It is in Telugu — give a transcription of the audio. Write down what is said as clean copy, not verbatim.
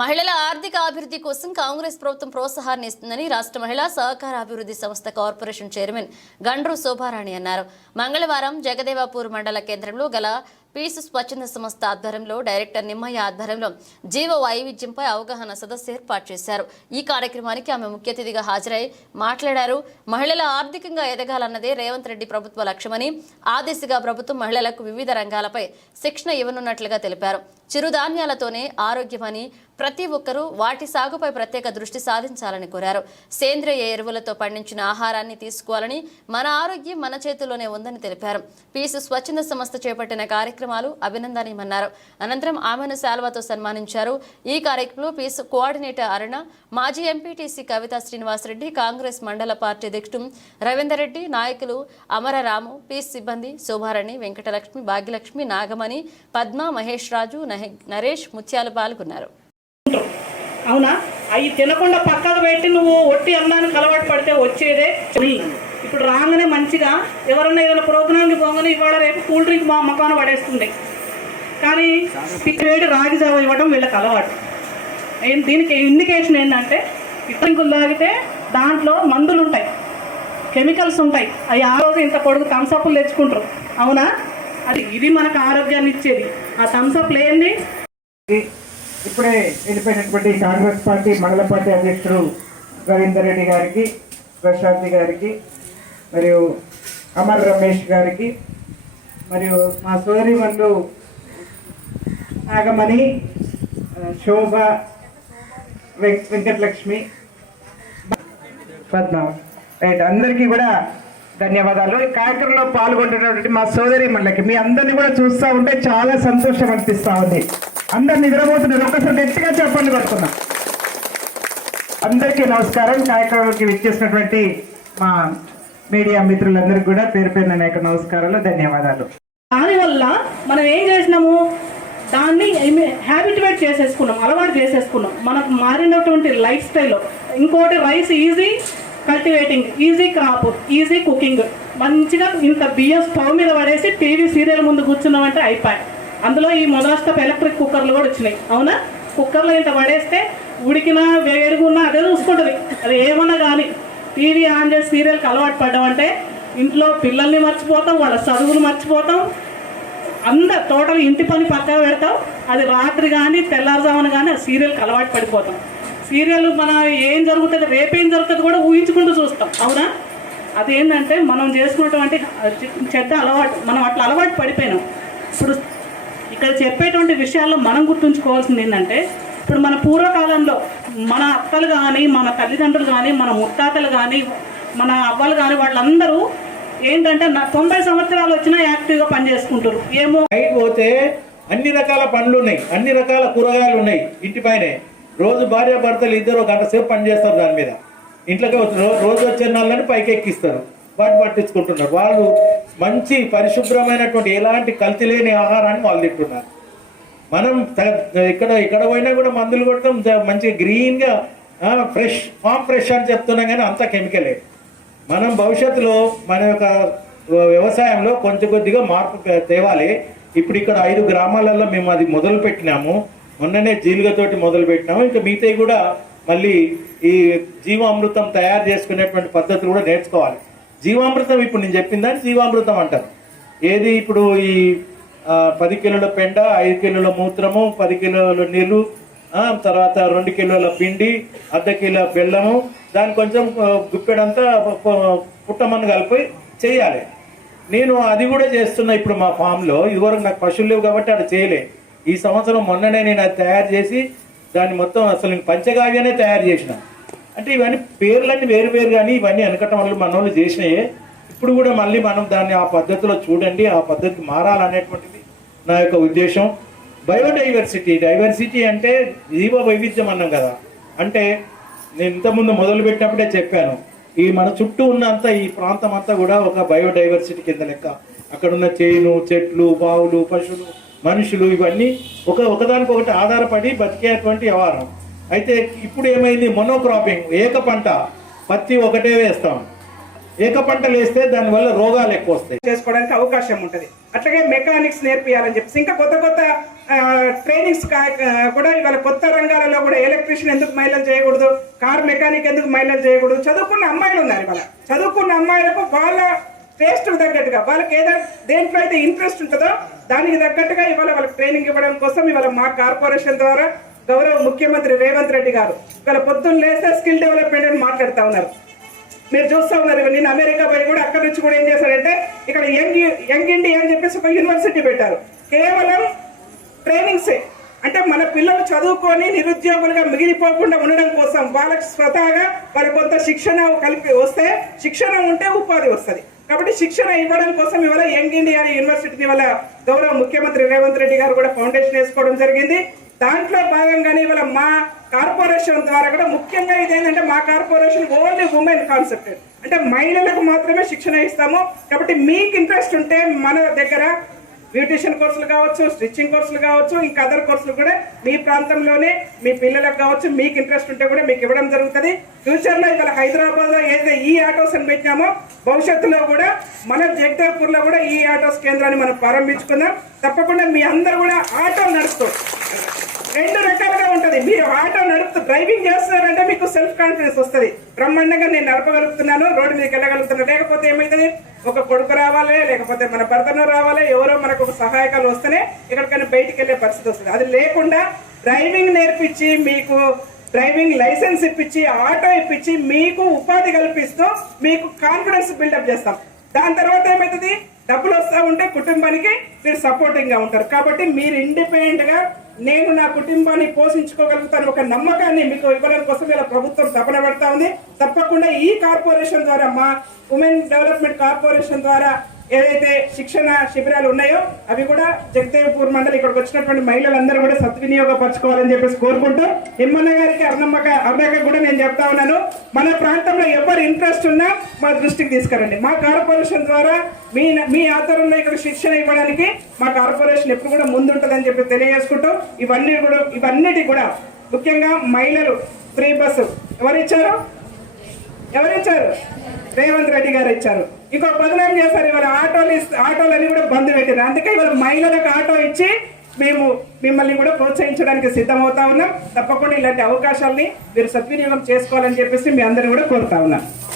మహిళల ఆర్థిక అభివృద్ధి కోసం కాంగ్రెస్ ప్రభుత్వం ప్రోత్సాహాన్ని ఇస్తుందని రాష్ట్ర మహిళా సహకార అభివృద్ధి సంస్థ కార్పొరేషన్ చైర్మన్ గండ్రు శోభారాణి అన్నారు. మంగళవారం జగదేవాపూర్ మండల కేంద్రంలో గల పీస్ స్వచ్ఛంద సంస్థ ఆధ్వర్యంలో డైరెక్టర్ నిమ్మయ్య ఆధ్వర్యంలో జీవ వైవిధ్యంపై అవగాహన సదస్సు ఏర్పాటు చేశారు. ఈ కార్యక్రమానికి ఆమె ముఖ్య అతిథిగా హాజరై మాట్లాడారు. మహిళల ఆర్థికంగా ఎదగాలన్నదే రేవంత్ రెడ్డి ప్రభుత్వ లక్ష్యమని, ఆ దిశగా ప్రభుత్వం మహిళలకు వివిధ రంగాలపై శిక్షణ ఇవ్వనున్నట్లుగా తెలిపారు. చిరుధాన్యాలతోనే ఆరోగ్యమని, ప్రతి ఒక్కరూ వాటి సాగుపై ప్రత్యేక దృష్టి సాధించాలని కోరారు. సేంద్రియ ఎరువులతో పండించిన ఆహారాన్ని తీసుకోవాలని, మన ఆరోగ్యం మన చేతుల్లోనే ఉందని తెలిపారు. పీస్ స్వచ్ఛంద సంస్థ చేపట్టిన కార్యక్రమాలు అభినందనీయమన్నారు. అనంతరం ఆమెను శాల్వాతో సన్మానించారు. ఈ కార్యక్రమంలో పీస్ కోఆర్డినేటర్ అరుణ, మాజీ ఎంపీటీసీ కవిత శ్రీనివాసరెడ్డి, కాంగ్రెస్ మండల పార్టీ అధ్యక్షుడు రవీందర్ రెడ్డి, నాయకులు అమరరాము, పీస్ సిబ్బంది శోభారాణి, వెంకటలక్ష్మి, భాగ్యలక్ష్మి, నాగమణి, పద్మ, మహేష్ రాజు, నరేష్, ముత్యాలు పాల్గొన్నారు. అవునా, అవి తినకుండా పక్కకు పెట్టి నువ్వు ఒట్టి అన్నానికి అలవాటు పడితే వచ్చేదే. ఇప్పుడు రాగానే మంచిగా ఎవరన్నా ఏదైనా ప్రోగ్రామ్కి పోగానే ఇవాళ రేపు కూల్ డ్రింక్ మా మకాన పడేస్తుంది. కానీ వేడి రాగి జావ ఇవ్వడం వీళ్ళకి అలవాటు. దీనికి ఇండికేషన్ ఏంటంటే డ్రింకులు తాగితే దాంట్లో మందులు ఉంటాయి, కెమికల్స్ ఉంటాయి. అవి ఆ రోజు ఇంత పొడుగు థమ్సప్లు తెచ్చుకుంటారు. అవునా, ఇది మనకు ఆరోగ్యాన్ని ఇచ్చేది. ఆ థమ్సప్ లేని ఇప్పుడే వెళ్ళిపోయినటువంటి కాంగ్రెస్ పార్టీ మండల పార్టీ అధ్యక్షుడు రవీందర్ రెడ్డి గారికి, ప్రశాంతి గారికి, మరియు అమర్ రమేష్ గారికి, మరియు మా సోదరిమణులు నాగమణి, శోభ, వెంకటలక్ష్మి, పద్మ, రైట్, అందరికీ కూడా ధన్యవాదాలు. ఈ కార్యక్రమంలో పాల్గొంటున్నటువంటి మా సోదరిమణులకి మీ అందరినీ కూడా చూస్తూ ఉంటే చాలా సంతోషం అనిపిస్తూ ఉంది. అందరు నిద్రపోతున్నారు, ఒక్కసారి గట్టిగా చెప్పండి పడుతున్నా. అందరికీ నమస్కారం. కార్యక్రమానికి విచ్చేసినటువంటి మా మీడియా మిత్రులందరికీ కూడా పేరు పేరున అనేక నమస్కారాలు, ధన్యవాదాలు. దానివల్ల మనం ఏం చేసినాము, దాన్ని హ్యాబిట్యుయేట్ చేసేసుకున్నాం, అలవాటు చేసేసుకున్నాం. మనకు మారినటువంటి లైఫ్ స్టైల్లో ఇంకోటి rice easy cultivating, easy crop, easy cooking. మంచిగా ఇంత బియ్యం స్టవ్ మీద పడేసి టీవీ సీరియల్ ముందు కూర్చున్నామంటే అయిపోయి. అందులో ఈ మొదలస్టప్ ఎలక్ట్రిక్ కుక్కర్లు కూడా వచ్చినాయి. అవునా, కుక్కర్లో ఇంత పడేస్తే ఉడికినా వేడిగున్నా అదే చూసుకుంటుంది. అది ఏమన్నా కానీ టీవీ ఆన్ చేసి సీరియల్కి అలవాటు పడ్డామంటే ఇంట్లో పిల్లల్ని మర్చిపోతాం, వాళ్ళ చదువులు మర్చిపోతాం, టోటల్ ఇంటి పని పక్కన పెడతాం. అది రాత్రి కానీ తెల్లారుజామున కానీ ఆ సీరియల్కి అలవాటు పడిపోతాం. సీరియల్ మన ఏం జరుగుతుంది, రేపేం జరుగుతుంది కూడా ఊహించుకుంటూ చూస్తాం. అవునా, అదేంటంటే మనం చేసుకున్నటువంటి చెడ్డ అలవాటు. మనం అట్లా అలవాటు పడిపోయినాం. ఇప్పుడు ఇక్కడ చెప్పేటువంటి విషయాల్లో మనం గుర్తుంచుకోవాల్సింది ఏంటంటే, ఇప్పుడు మన పూర్వకాలంలో మన అక్కలు కానీ, మన తల్లిదండ్రులు కానీ, మన ముత్తాతలు కానీ, మన అవ్వలు కానీ వాళ్ళందరూ ఏంటంటే 90 సంవత్సరాలు వచ్చినా యాక్టివ్గా పనిచేసుకుంటారు. ఏమో బయట పోతే అన్ని రకాల పండ్లు ఉన్నాయి, అన్ని రకాల కూరగాయలు ఉన్నాయి ఇంటి పైనే. రోజు భార్య భర్తలు ఇద్దరు ఒక గంట సేపు పనిచేస్తారు దాని మీద. ఇంట్లోకి రోజు వచ్చే నాళ్ళని పైకి ఎక్కిస్తారు, వాటిని పట్టించుకుంటున్నారు. వాళ్ళు మంచి పరిశుభ్రమైనటువంటి ఎలాంటి కల్తీ లేని ఆహారాన్ని వాళ్ళు తింటున్నారు. మనం ఇక్కడ పోయినా కూడా మందులు కొట్టడం, మంచిగా గ్రీన్గా ఫ్రెష్ ఫామ్ ఫ్రెష్ అని చెప్తున్నాం, కానీ అంతా కెమికలే. మనం భవిష్యత్తులో మన యొక్క వ్యవసాయంలో కొంచెం కొద్దిగా మార్పు తేవాలి. ఇప్పుడు ఇక్కడ 5 గ్రామాలలో మేము అది మొదలు పెట్టినాము. మొన్ననే జీలుగతోటి మొదలు పెట్టినాము. ఇంకా మిగతాయి కూడా మళ్ళీ ఈ జీవామృతం తయారు చేసుకునేటువంటి పద్ధతులు కూడా నేర్చుకోవాలి. జీవామృతం ఇప్పుడు నేను చెప్పిన దాన్ని జీవామృతం అంటారు. ఏది ఇప్పుడు ఈ 10 కిలోల పెండ, 5 కిలోల మూత్రము, 10 కిలోల నీళ్ళు, తర్వాత 2 కిలోల పిండి, 1/2 కిలో బెల్లము, దాన్ని కొంచెం గుప్పెడంతా పుట్టమన్ను కలిపి చేయాలి. నేను అది కూడా చేస్తున్నా ఇప్పుడు మా ఫామ్లో. ఇదివరకు నాకు పశువులు లేవు కాబట్టి అది చేయలే. ఈ సంవత్సరం మొన్ననే నేను అది తయారు చేసి దాన్ని మొత్తం అసలు నేను పంచగావ్యానే తయారు చేసిన. అంటే ఇవన్నీ పేర్లన్నీ వేరు వేరు, కానీ ఇవన్నీ వెనకటం వల్ల మన వాళ్ళు చేసినాయే. ఇప్పుడు కూడా మళ్ళీ మనం దాన్ని ఆ పద్ధతిలో చూడండి, ఆ పద్ధతి మారాలనేటువంటిది నా యొక్క ఉద్దేశం. డైవర్సిటీ అంటే జీవ వైవిధ్యం అన్నాం కదా. అంటే నేను ఇంతకుముందు మొదలుపెట్టినప్పుడే చెప్పాను, ఈ మన చుట్టూ ఉన్నంత ఈ ప్రాంతం అంతా కూడా ఒక బయోడైవర్సిటీ కింద లెక్క. అక్కడున్న చేను, చెట్లు, బావులు, పశువులు, మనుషులు, ఇవన్నీ ఒకదానికొకటి ఆధారపడి బతికేటువంటి వ్యవహారం. అయితే ఇప్పుడు ఏమైంది, మోనోక్రాపింగ్, ఏక పంట, పత్తి ఒకటే వేస్తాం. ఏక పంటలు వేస్తే దానివల్ల రోగాలు ఎక్కువ వస్తాయి, చేసుకోవడానికి అవకాశం ఉంటుంది. అట్లాగే మెకానిక్స్ నేర్పియాలని చెప్పేసి ఇంకా కొత్త కొత్త ట్రైనింగ్స్ కూడా ఇవాళ కొత్త రంగాలలో కూడా కూడా ఎలక్ట్రీషియన్ ఎందుకు మహిళలు చేయకూడదు, కార్ మెకానిక్ ఎందుకు మహిళలు చేయకూడదు, చదువుకున్న అమ్మాయిలు ఉన్నారు ఇవాళ. చదువుకున్న అమ్మాయిలకు వాళ్ళ టేస్ట్ తగ్గట్టుగా వాళ్ళకి ఏదైనా దేంట్లో అయితే ఇంట్రెస్ట్ ఉంటుందో దానికి తగ్గట్టుగా ఇవాళ వాళ్ళకి ట్రైనింగ్ ఇవ్వడం కోసం ఇవాళ మా కార్పొరేషన్ ద్వారా గౌరవ ముఖ్యమంత్రి రేవంత్ రెడ్డి గారు ఇవాళ పొద్దున్న లేస్తే స్కిల్ డెవలప్మెంట్ అని మాట్లాడుతూ ఉన్నారు. మీరు చూస్తూ ఉన్నారు. నేను అమెరికా పోయి కూడా అక్కడి నుంచి కూడా ఏం చేశారంటే ఇక్కడ యంగ్ ఇండియా అని చెప్పేసి ఒక యూనివర్సిటీ పెట్టారు. కేవలం ట్రైనింగ్సే, అంటే మన పిల్లలు చదువుకొని నిరుద్యోగులుగా మిగిలిపోకుండా ఉండడం కోసం వాళ్ళకి స్వతహాగా వాళ్ళ కొంత శిక్షణ కలిపి వస్తే, శిక్షణ ఉంటే ఉపాధి వస్తుంది. కాబట్టి శిక్షణ ఇవ్వడం కోసం ఇవాళ యంగ్ ఇండియా యూనివర్సిటీని ఇవాళ గౌరవ ముఖ్యమంత్రి రేవంత్ రెడ్డి గారు కూడా ఫౌండేషన్ వేసుకోవడం జరిగింది. దాంట్లో భాగంగానే ఇవాళ మా కార్పొరేషన్ ద్వారా కూడా ముఖ్యంగా ఇదేంటంటే మా కార్పొరేషన్ ఓన్లీ ఉమెన్ కాన్సెప్ట్, అంటే మహిళలకు మాత్రమే శిక్షణ ఇస్తాము. కాబట్టి మీకు ఇంట్రెస్ట్ ఉంటే మన దగ్గర బ్యూటిషియన్ కోర్సులు కావచ్చు, స్టిచ్చింగ్ కోర్సులు కావచ్చు, ఇంకా అదర్ కోర్సులు కూడా మీ ప్రాంతంలోనే మీ పిల్లలకు కావచ్చు, మీకు ఇంట్రెస్ట్ ఉంటే కూడా మీకు ఇవ్వడం జరుగుతుంది. ఫ్యూచర్లో ఇవాళ హైదరాబాద్లో ఏదైతే ఈ ఆటోస్ అని పెట్టినామో భవిష్యత్తులో కూడా మన జగదేవ్పూర్లో కూడా ఈ ఆటోస్ కేంద్రాన్ని మనం ప్రారంభించుకుందాం. తప్పకుండా మీ అందరూ కూడా ఆటో నడుస్తూ 2 రకాలుగా ఉంటుంది. మీరు ఆటో నడుపుతూ డ్రైవింగ్ చేస్తున్నారంటే మీకు సెల్ఫ్ కాన్ఫిడెన్స్ వస్తుంది, బ్రహ్మాండంగా నేను నడపగలుగుతున్నాను, రోడ్డు మీదకి వెళ్ళగలుగుతున్నాను. లేకపోతే ఏమవుతుంది, ఒక కొడుకు రావాలి, లేకపోతే మన భర్తను రావాలి, ఎవరో మనకు ఒక సహాయకాలు వస్తేనే ఎక్కడికైనా బయటికి వెళ్ళే పరిస్థితి వస్తుంది. అది లేకుండా డ్రైవింగ్ నేర్పించి మీకు డ్రైవింగ్ లైసెన్స్ ఇప్పించి ఆటో ఇప్పించి మీకు ఉపాధి కల్పిస్తూ మీకు కాన్ఫిడెన్స్ బిల్డప్ చేస్తాం. దాని తర్వాత ఏమవుతుంది, డబ్బులు వస్తూ ఉంటే కుటుంబానికి మీరు సపోర్టింగ్ గా ఉంటారు. కాబట్టి మీరు ఇండిపెండెంట్ గా నేను నా కుటుంబాన్ని పోషించుకోగలుగుతాను ఒక నమ్మకాన్ని మీకు ఇవ్వడం కోసం ఇలా ప్రభుత్వం తపన పెడతా ఉంది. తప్పకుండా ఈ కార్పొరేషన్ ద్వారా, మా ఉమెన్ డెవలప్మెంట్ కార్పొరేషన్ ద్వారా ఏదైతే శిక్షణ శిబిరాలు ఉన్నాయో అవి కూడా జగదేవ్పూర్ మండలి ఇక్కడికి వచ్చినటువంటి మహిళలందరూ కూడా సద్వినియోగపరచుకోవాలని చెప్పేసి కోరుకుంటూ, నిమ్మన్న గారికి అరుణక్క కూడా నేను చెప్తా ఉన్నాను, మన ప్రాంతంలో ఎవరు ఇంట్రెస్ట్ ఉన్నా మా దృష్టికి తీసుకురండి. మా కార్పొరేషన్ ద్వారా మీ ఆధ్వర్యంలో ఇక్కడ శిక్షణ ఇవ్వడానికి మా కార్పొరేషన్ ఎప్పుడు కూడా ముందుంటుందని చెప్పి తెలియజేసుకుంటూ, ఇవన్నిటి కూడా ముఖ్యంగా మహిళలు ఫ్రీ బస్సు ఎవరిచ్చారు? రేవంత్ రెడ్డి గారు ఇచ్చారు. ఇంకో బదులేం చేశారు, ఇవాళ ఆటోలన్నీ కూడా బంద్ పెట్టారు. అందుకే ఇవాళ మహిళలకు ఆటో ఇచ్చి మేము మిమ్మల్ని కూడా ప్రోత్సహించడానికి సిద్ధమవుతా ఉన్నాం. తప్పకుండా ఇలాంటి అవకాశాలని మీరు సద్వినియోగం చేసుకోవాలని చెప్పేసి మీ అందరిని కూడా కోరుతా ఉన్నాం.